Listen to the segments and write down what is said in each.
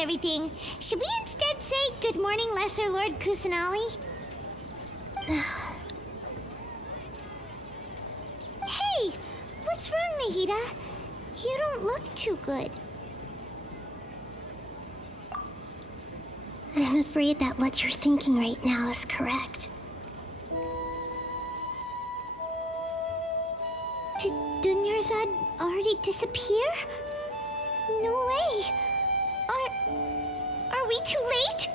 everything. Should we instead say good morning, Lesser Lord Kusanali? Hey, what's wrong, Nahida? You don't look too good. I'm afraid that what you're thinking right now is correct. Did Dunyarzad already disappear? No way. Are we too late?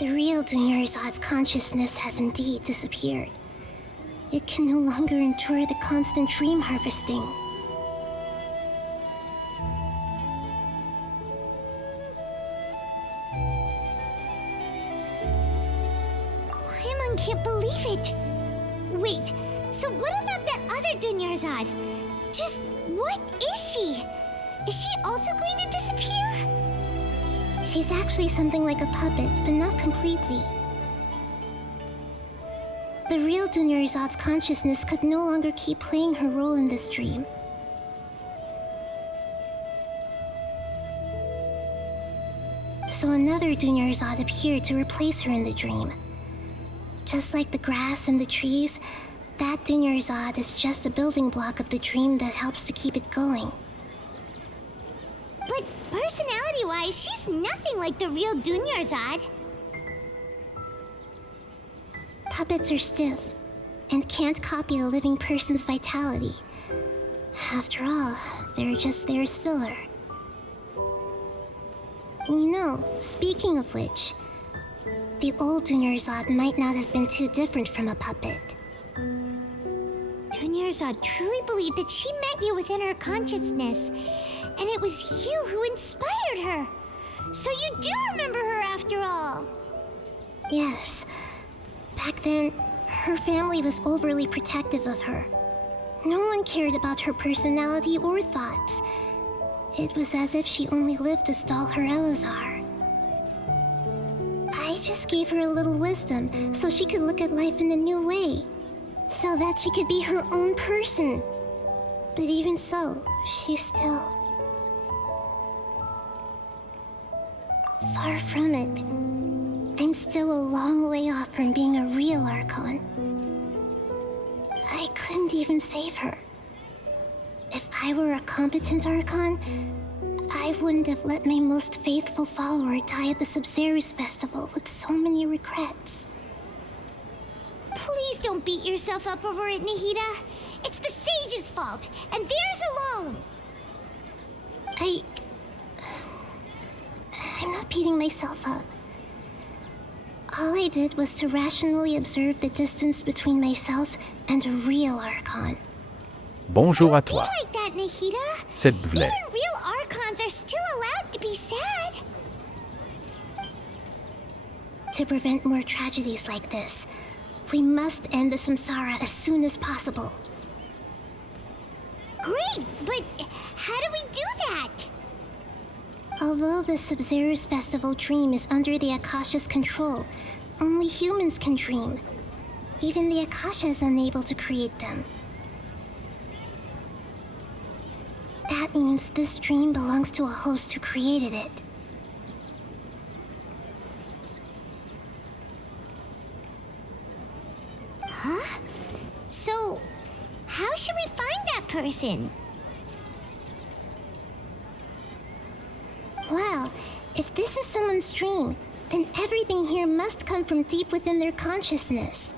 The real Dunyarzad's consciousness has indeed disappeared. It can no longer endure the constant dream harvesting. Paimon can't believe it. Wait, so what about that other Dunyarzad? Just what is she? Is she also going to disappear? She's actually something like a puppet, but not completely. The real Dunyarzad's consciousness could no longer keep playing her role in this dream. So another Dunyarzad appeared to replace her in the dream. Just like the grass and the trees, that Dunyarzad is just a building block of the dream that helps to keep it going. But personality-wise, she's nothing like the real Dunyarzad. Puppets are stiff and can't copy a living person's vitality. After all, they're just there as filler. You know, speaking of which, the old Dunyarzad might not have been too different from a puppet. Dunyarzad truly believed that she met you within her consciousness, and it was you who inspired her. So you do remember her after all. Yes. Back then, her family was overly protective of her. No one cared about her personality or thoughts. It was as if she only lived to stall her Elazar. I just gave her a little wisdom so she could look at life in a new way, so that she could be her own person. But even so, she's still... far from it. I'm still a long way off from being a real Archon. I couldn't even save her. If I were a competent Archon, I wouldn't have let my most faithful follower die at the Sabzeruz festival with so many regrets. Please don't beat yourself up over it, Nahida. It's the sage's fault, and theirs alone. I'm not beating myself up. All I did was to rationally observe the distance between myself and a real Archon. Bonjour à Don't be toi, like that, Nahida. c'est Vlet. Even real Archons are still allowed to be sad. To prevent more tragedies like this, we must end the samsara as soon as possible. Great, but how do we do that? Although the Sabzeruz festival dream is under the Akasha's control, only humans can dream. Even the Akasha is unable to create them. That means this dream belongs to a host who created it. Huh? So, how should we find that person? Well, if this is someone's dream, then everything here must come from deep within their consciousness.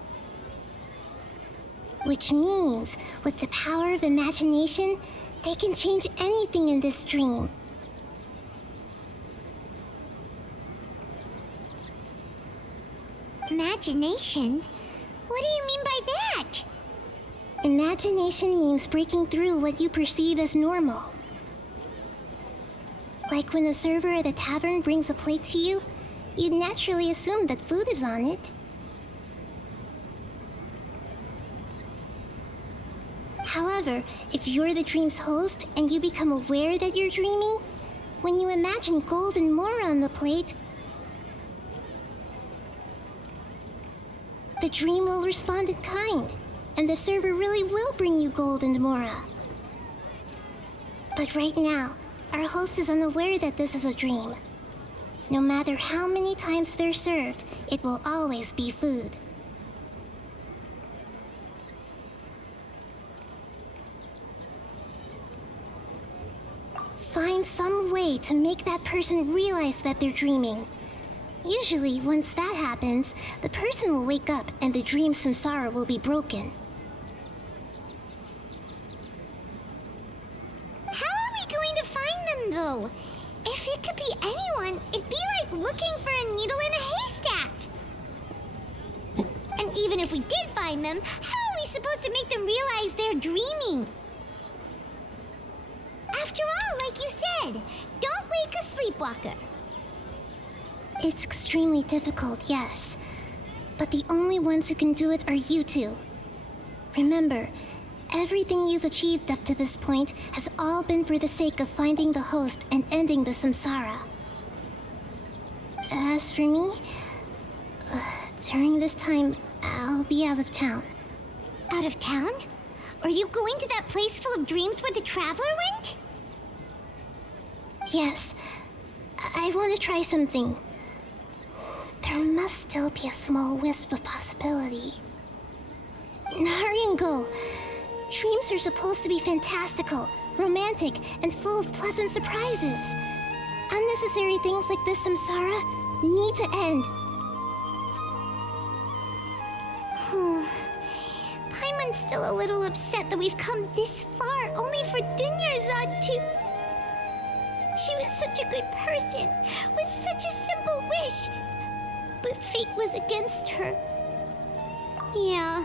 Which means, with the power of imagination, they can change anything in this dream. Imagination? What do you mean by that? Imagination means breaking through what you perceive as normal. Like when the server at a tavern brings a plate to you, you'd naturally assume that food is on it. However, if you're the dream's host and you become aware that you're dreaming, when you imagine gold and more on the plate, the dream will respond in kind, and the server really will bring you gold and mora. But right now, our host is unaware that this is a dream. No matter how many times they're served, it will always be food. Find some way to make that person realize that they're dreaming. Usually, once that happens, the person will wake up and the dream samsara will be broken. How are we going to find them, though? If it could be anyone, it'd be like looking for a needle in a haystack. And even if we did find them, how are we supposed to make them realize they're dreaming? After all, like you said, don't wake a sleepwalker. It's extremely difficult, yes. But the only ones who can do it are you two. Remember, everything you've achieved up to this point has all been for the sake of finding the host and ending the samsara. As for me, during this time, I'll be out of town. Out of town? Are you going to that place full of dreams where the traveler went? Yes, I want to try something. There must still be a small wisp of possibility. Hurry and go. Dreams are supposed to be fantastical, romantic, and full of pleasant surprises. Unnecessary things like this samsara need to end. Paimon's still a little upset that we've come this far only for Dunyarzad to... She was such a good person, with such a simple wish. But fate was against her. Yeah,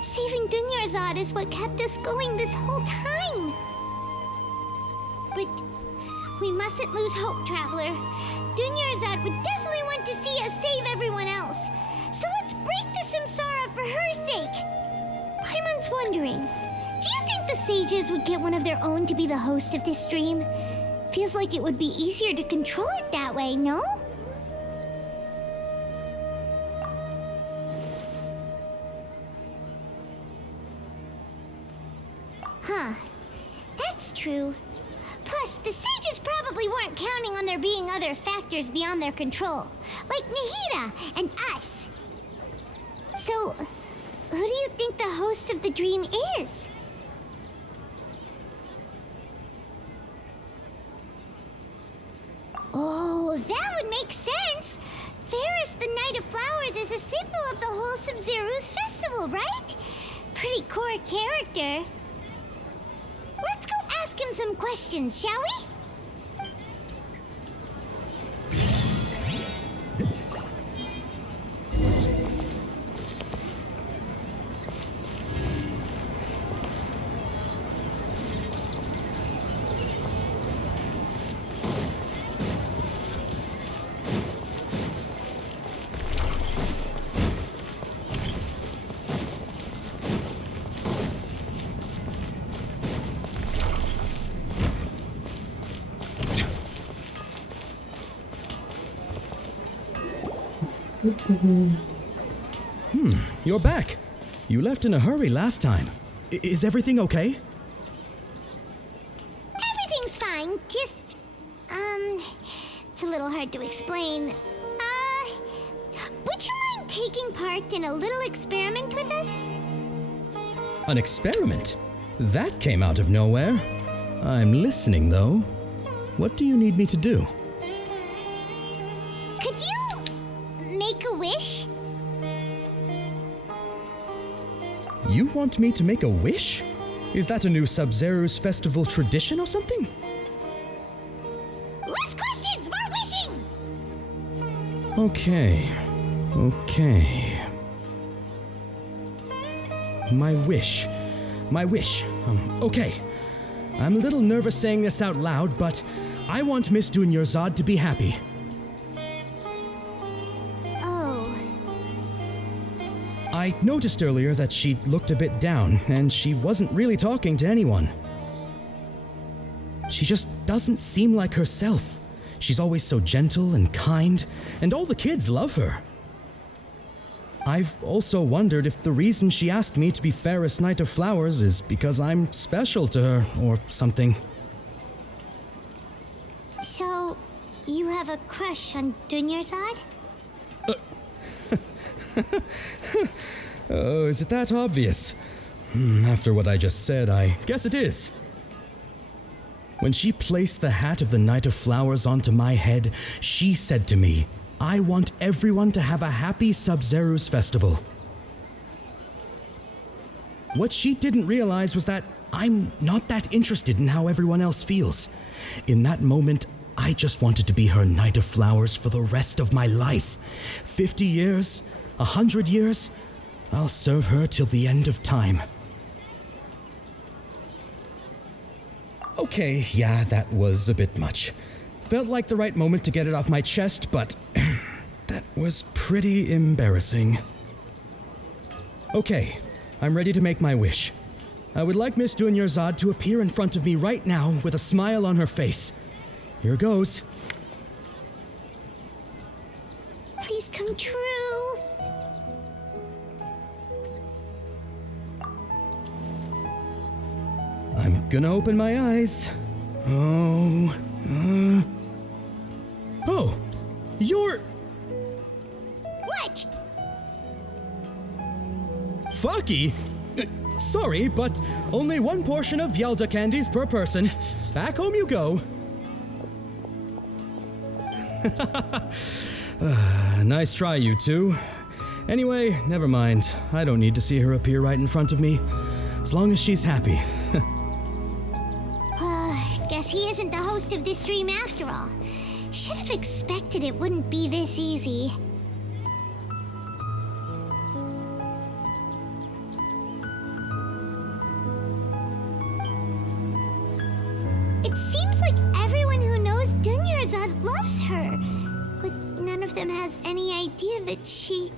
saving Dunyarzad is what kept us going this whole time. But we mustn't lose hope, Traveler. Dunyarzad would definitely want to see us save everyone else. So let's break the samsara for her sake. Paimon's wondering, do you think the sages would get one of their own to be the host of this dream? Feels like it would be easier to control it that way, no? Huh. That's true. Plus, the sages probably weren't counting on there being other factors beyond their control, like Nahida and us. So, who do you think the host of the dream is? Oh, that would make sense. Ferris, the Knight of Flowers, is a symbol of the whole Sabzeruz festival, right? Pretty core character. Let's go ask him some questions, shall we? You're back. You left in a hurry last time. Is everything okay? Everything's fine. Just, it's a little hard to explain. Would you mind taking part in a little experiment with us? An experiment? That came out of nowhere. I'm listening, though. What do you need me to do? Could you make a wish? You want me to make a wish? Is that a new Sabzeruz festival tradition or something? Less questions, more wishing! Okay. My wish. Okay. I'm a little nervous saying this out loud, but I want Miss Dunyarzad to be happy. I noticed earlier that she looked a bit down, and she wasn't really talking to anyone. She just doesn't seem like herself. She's always so gentle and kind, and all the kids love her. I've also wondered if the reason she asked me to be Ferris Knight of Flowers is because I'm special to her, or something. have a crush on Dunyarzad? Oh, is it that obvious? After what I just said, I guess it is. When she placed the hat of the Knight of Flowers onto my head, she said to me, "I want everyone to have a happy Sabzeruz festival." What she didn't realize was that I'm not that interested in how everyone else feels. In that moment, I just wanted to be her Knight of Flowers for the rest of my life. 50 years, 100 years, I'll serve her till the end of time. Okay, yeah, that was a bit much. Felt like the right moment to get it off my chest, but that was pretty embarrassing. Okay, I'm ready to make my wish. I would like Miss Dunyarzad to appear in front of me right now with a smile on her face. Here goes. Please come true. I'm gonna open my eyes. Oh, you're... What? Faki? Sorry, but only one portion of Yelda candies per person. Back home you go. Nice try, you two. Anyway, never mind. I don't need to see her appear right in front of me. As long as she's happy. Guess he isn't the host of this stream after all. Should have expected it wouldn't be this easy. It seems like everyone who knows Dunyarzad loves her, but none of them has any idea that she...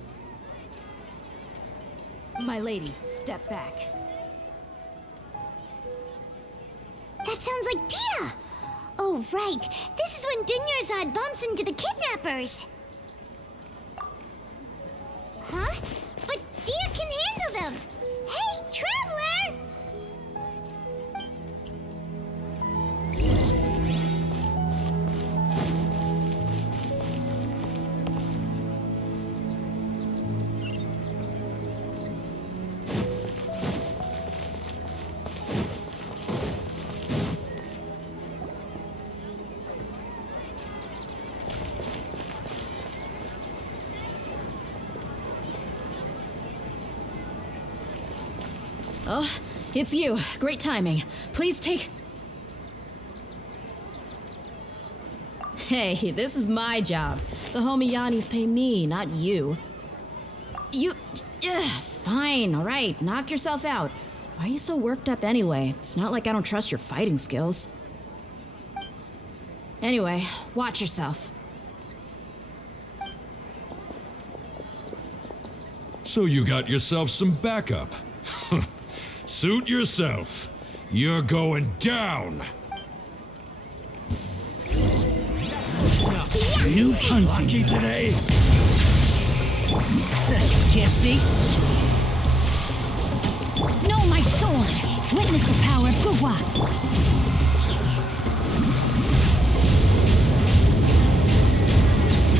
My lady, step back. That sounds like Dia! Oh, right. This is when Dunyarzad bumps into the kidnappers. Huh? But Dia can handle them! Hey, Traveler! Oh, it's you. Great timing. Please take... Hey, this is my job. The homie Yannis pay me, not you. You... fine, all right. Knock yourself out. Why are you so worked up anyway? It's not like I don't trust your fighting skills. Anyway, watch yourself. So you got yourself some backup. Suit yourself. You're going down. New punching today. Can't see? Know my sword! Witness the power of Gugwa!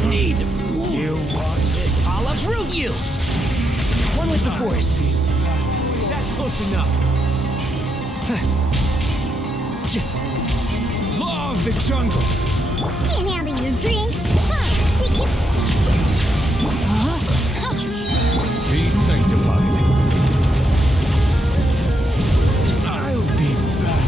Need you want this? I'll uproot you! One with the forest. That's close enough. Law of the jungle. Can't handle your drink. Be sanctified. I'll be back.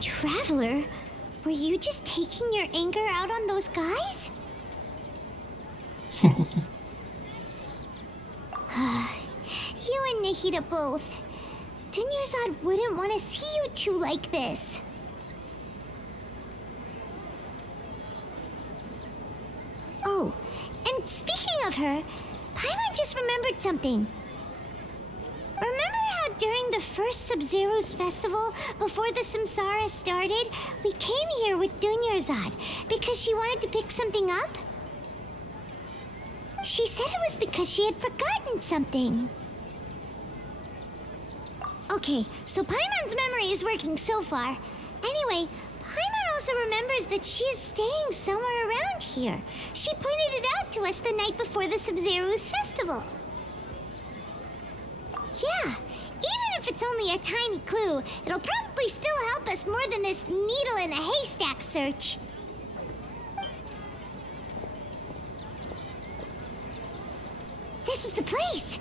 Traveler, were you just taking your anger out on those guys? You and Nahida both. Dunyarzad wouldn't want to see you two like this. Oh, and speaking of her, Paimon just remembered something. Remember how during the first Sabzeruz festival, before the Samsara started, we came here with Dunyarzad because she wanted to pick something up? She said it was because she had forgotten something. Okay, so Paimon's memory is working so far. Anyway, Paimon also remembers that she is staying somewhere around here. She pointed it out to us the night before the Sabzeruz festival. Yeah, even if it's only a tiny clue, it'll probably still help us more than this needle in a haystack search. This is the place.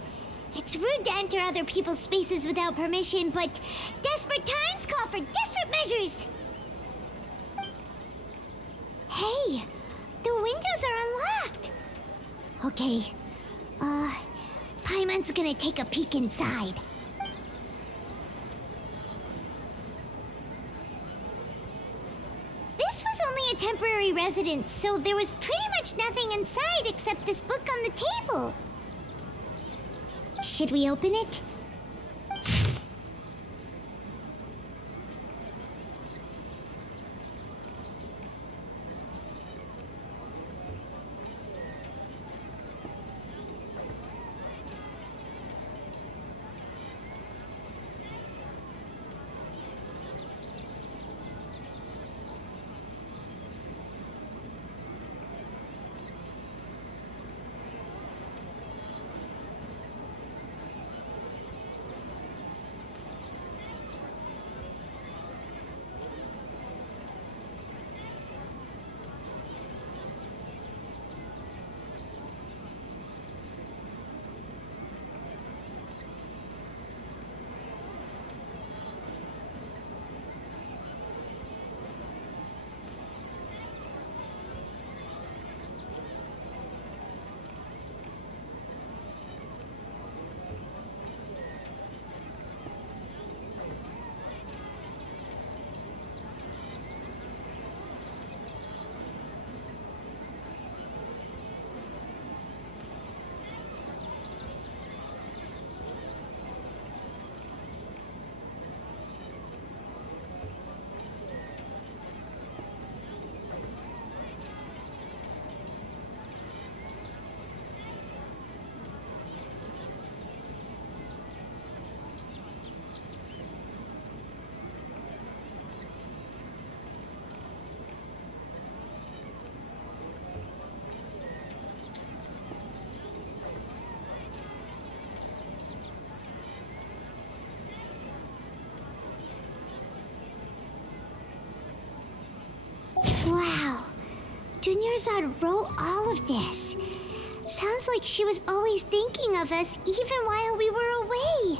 It's rude to enter other people's spaces without permission, but desperate times call for desperate measures. Hey, the windows are unlocked. Okay, Paimon's gonna take a peek inside. This was only a temporary residence, so there was pretty much nothing inside except this book on the table. Should we open it? Wow, Dunyarzad wrote all of this. Sounds like she was always thinking of us even while we were away.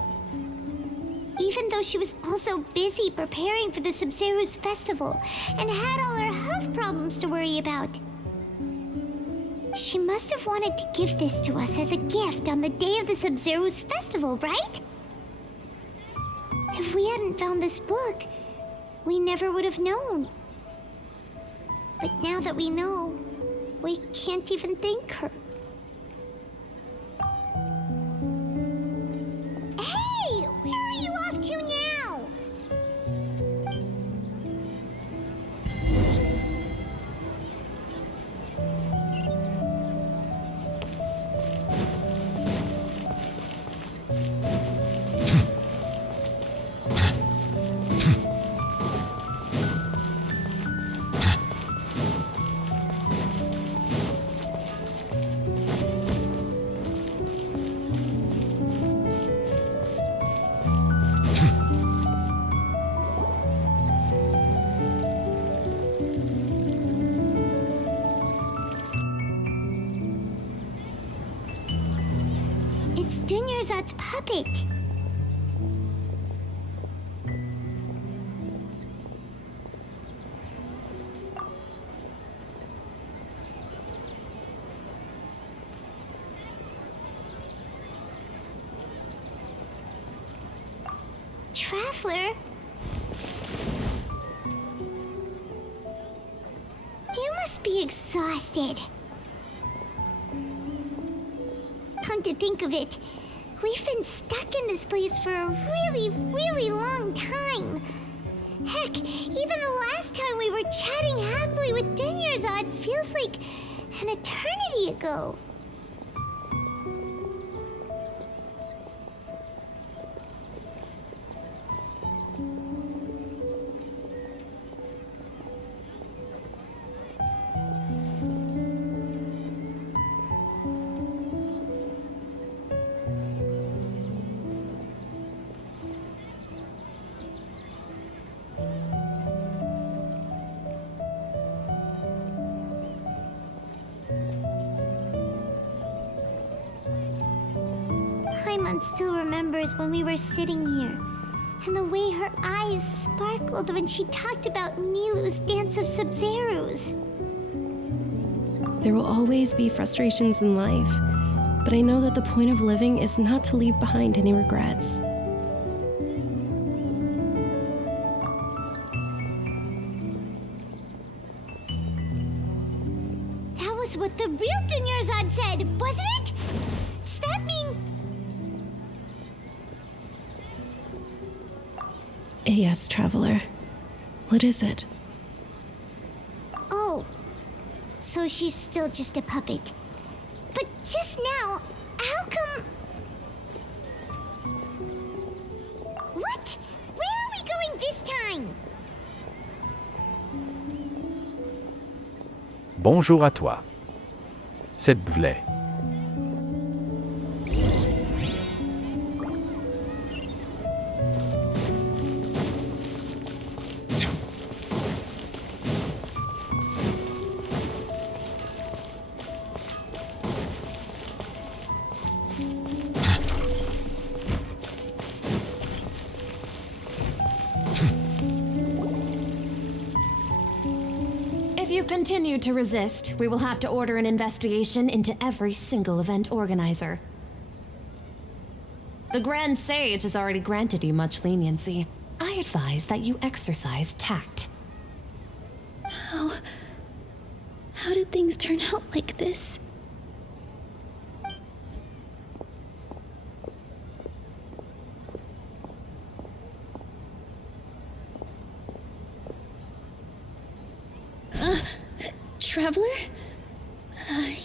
Even though she was also busy preparing for the Sabzeruz festival and had all her health problems to worry about. She must have wanted to give this to us as a gift on the day of the Sabzeruz festival, right? If we hadn't found this book, we never would have known. But now that we know, we can't even thank her. Hey! Where are you off to now? It's Dunyarzad's puppet. Traveler? You must be exhausted. Come to think of it, we've been stuck in this place for a really, really long time. Heck, even the last time we were chatting happily with Dunyarzad feels like an eternity ago. Paimon still remembers when we were sitting here, and the way her eyes sparkled when she talked about Nilou's Dance of Sabzeruz. There will always be frustrations in life, but I know that the point of living is not to leave behind any regrets. That was what the real Dunyarzad said, wasn't it? Does that mean... Yes, traveler. What is it? Oh, so she's still just a puppet. But just now, how come... What? Where are we going this time? Bonjour à toi. C'est Vlé. If you continue to resist, we will have to order an investigation into every single event organizer. The Grand Sage has already granted you much leniency. I advise that you exercise tact. How did things turn out like this? Traveler?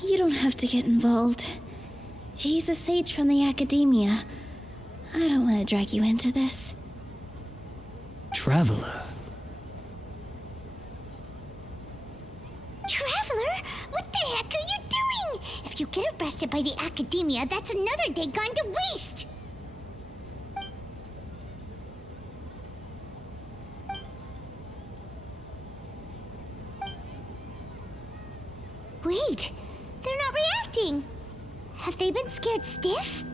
You don't have to get involved. He's a sage from the academia. I don't want to drag you into this. Traveler. Traveler? What the heck are you doing? If you get arrested by the academia, that's another day gone to waste! Wait, they're not reacting. Have they been scared stiff?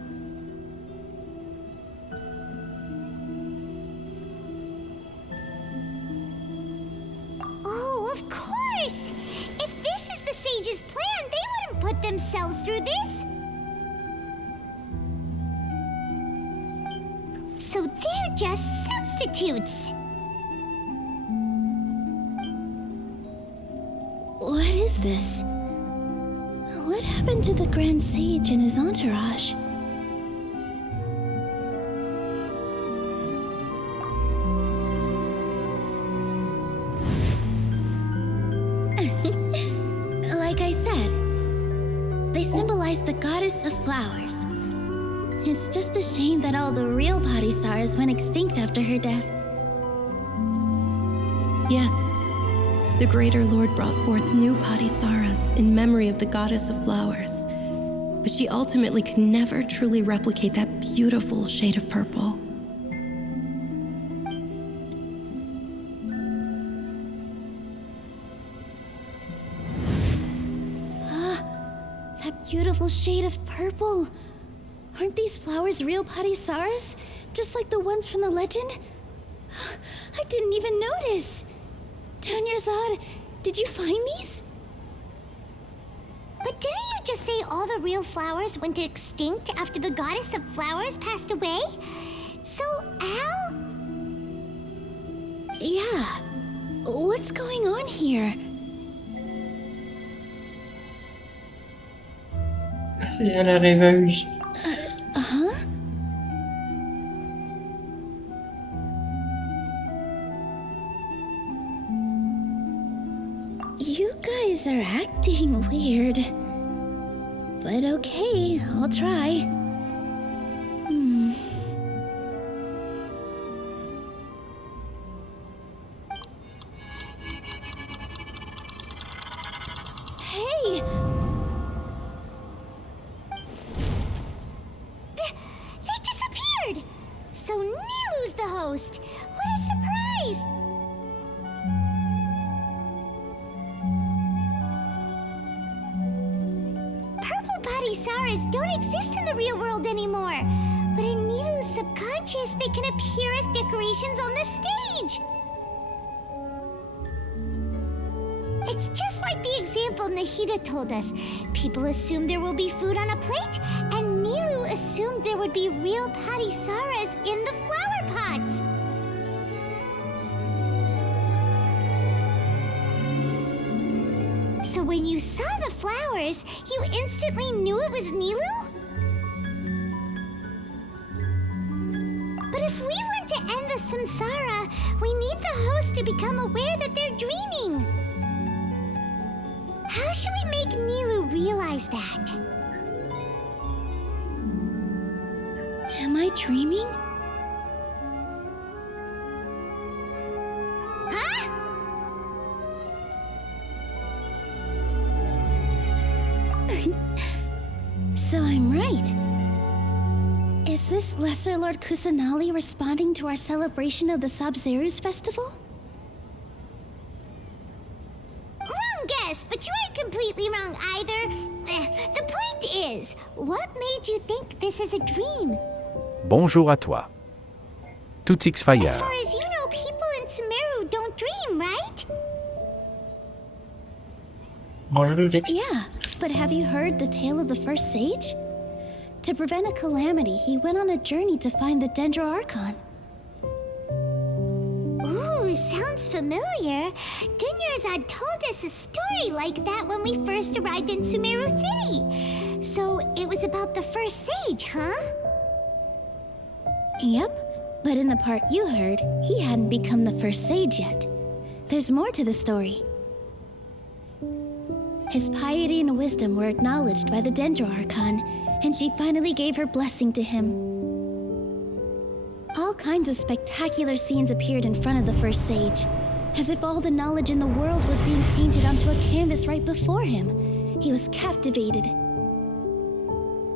Oh, of course! If this is the sage's plan, they wouldn't put themselves through this. So they're just substitutes. What is this? What happened to the Grand Sage and his entourage? Like I said, they symbolize the goddess of flowers. It's just a shame that all the real Padisars went extinct after her death. Yes. The Greater Lord brought forth new Padisaras in memory of the goddess of flowers, but she ultimately could never truly replicate that beautiful shade of purple. That beautiful shade of purple. Aren't these flowers real Padisaras? Just like the ones from the legend? I didn't even notice. Dunyarzad, did you find these? But didn't you just say all the real flowers went extinct after the goddess of flowers passed away? So, Al? Yeah. What's going on here? C'est à la rêveuse. Huh? You guys are acting weird. But okay, I'll try. Hey! They disappeared! So Nilou's the host! What a surprise! Purple Padisaras don't exist in the real world anymore. But in Nilu's subconscious, they can appear as decorations on the stage. It's just like the example Nahida told us. People assume there will be food on a plate, and Nilu assumed there would be real patisaras in the flower pots. So when you saw the flowers, you instantly knew it was Nilu? But if we want to end the samsara, we need the host to become aware that they're dreaming. How should we make Nilu realize that? Am I dreaming? Huh? So I'm right. Is this Lesser Lord Kusanali responding to our celebration of the Sabzeruz festival? Wrong guess, but you aren't completely wrong either. The point is, what made you think this is a dream? Bonjour à toi. Tout As X-Fire. far as you know, people in Sumeru don't dream, right? Bonjour, Dex. Yeah, but have you heard the tale of the first sage? To prevent a calamity, he went on a journey to find the Dendro Archon. Ooh, sounds familiar. Dunyarzad told us a story like that when we first arrived in Sumeru City. So it was about the first sage, huh? Yep, but in the part you heard, he hadn't become the first sage yet. There's more to the story. His piety and wisdom were acknowledged by the Dendro Archon, and she finally gave her blessing to him. All kinds of spectacular scenes appeared in front of the first sage, as if all the knowledge in the world was being painted onto a canvas right before him. He was captivated.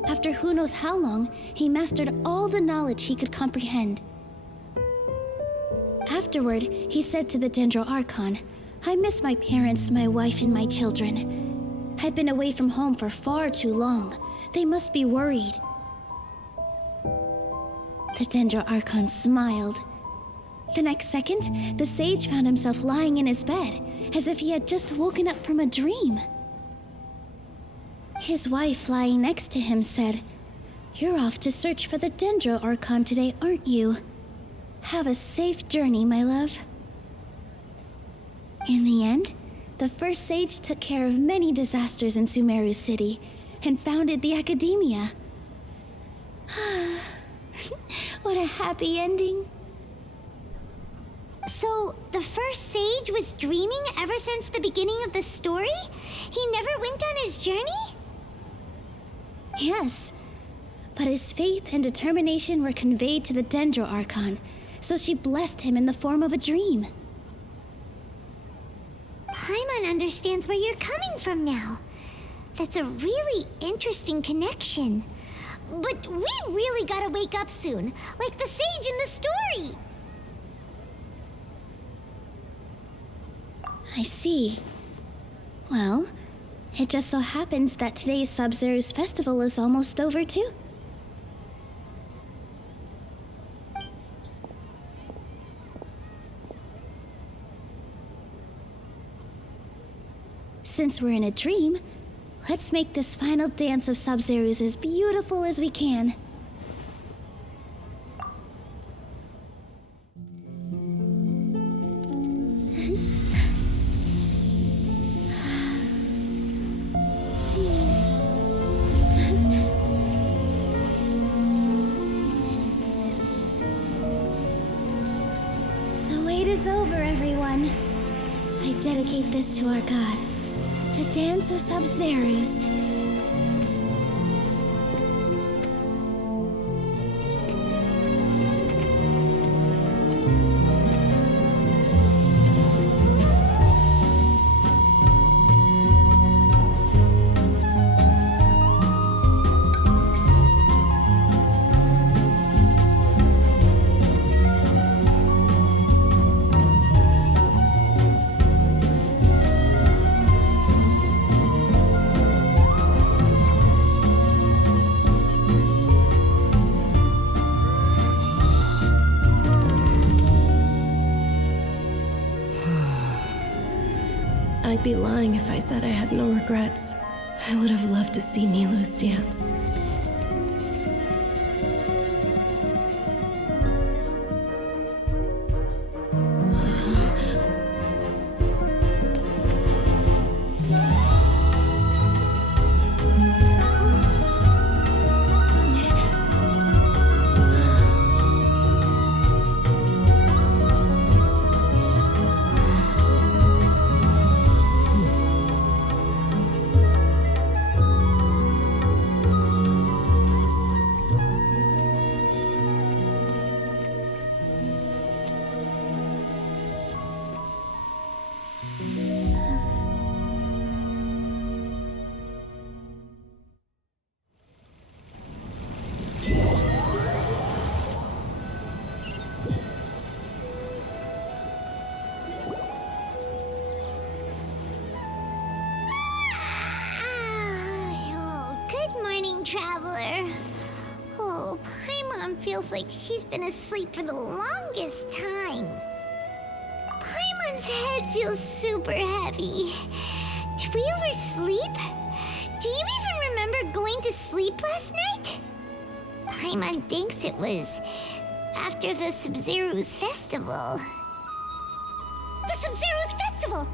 After who knows how long, he mastered all the knowledge he could comprehend. Afterward, he said to the Dendro Archon, "I miss my parents, my wife, and my children. I've been away from home for far too long. They must be worried." The Dendro Archon smiled. The next second, the sage found himself lying in his bed, as if he had just woken up from a dream. His wife, lying next to him, said, "You're off to search for the Dendro Archon today, aren't you? Have a safe journey, my love." In the end, the first sage took care of many disasters in Sumeru City and founded the Academia. What a happy ending. So, the first sage was dreaming ever since the beginning of the story? He never went on his journey? Yes, but his faith and determination were conveyed to the Dendro Archon, so she blessed him in the form of a dream. Paimon understands where you're coming from now. That's a really interesting connection. But we really gotta wake up soon, like the sage in the story. I see. Well, it just so happens that today's Sabzeruz festival is almost over too. Since we're in a dream, let's make this final dance of Sabzeruz as beautiful as we can. The wait is over, everyone. I dedicate this to our god. The Dance of Sabzeruz. I'd be lying if I said I had no regrets. I would have loved to see Nilou's dance. Oh, good morning, traveler. Oh, Paimon feels like she's been asleep for the longest time. Paimon's head feels super heavy. Did we oversleep? Do you even remember going to sleep last night? Paimon thinks it was after the Sabzeruz festival. The Sabzeruz festival!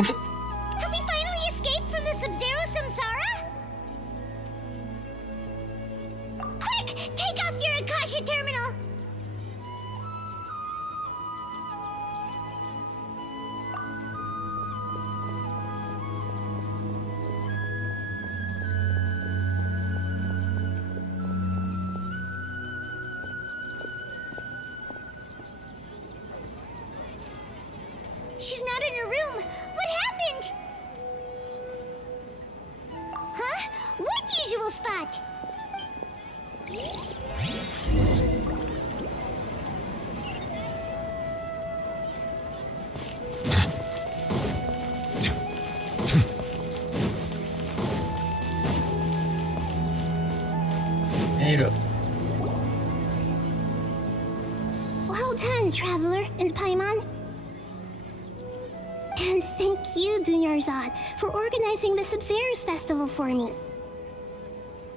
Have we finally escaped from the Sabzeruz samsara? Quick! Take off your Akasha terminal! She's not in her room. What happened? Huh? What usual spot? Hero. Well done, Traveler and Paimon. And thank you, Dunyarzad, for organizing the Sabzeruz festival for me.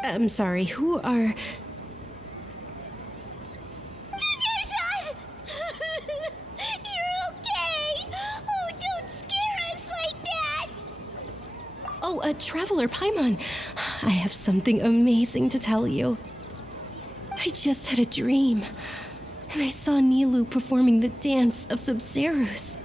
I'm sorry, who are... Dunyarzad! You're okay! Oh, don't scare us like that! Oh, Traveler Paimon. I have something amazing to tell you. I just had a dream, and I saw Nilou performing the dance of Sabzeruz.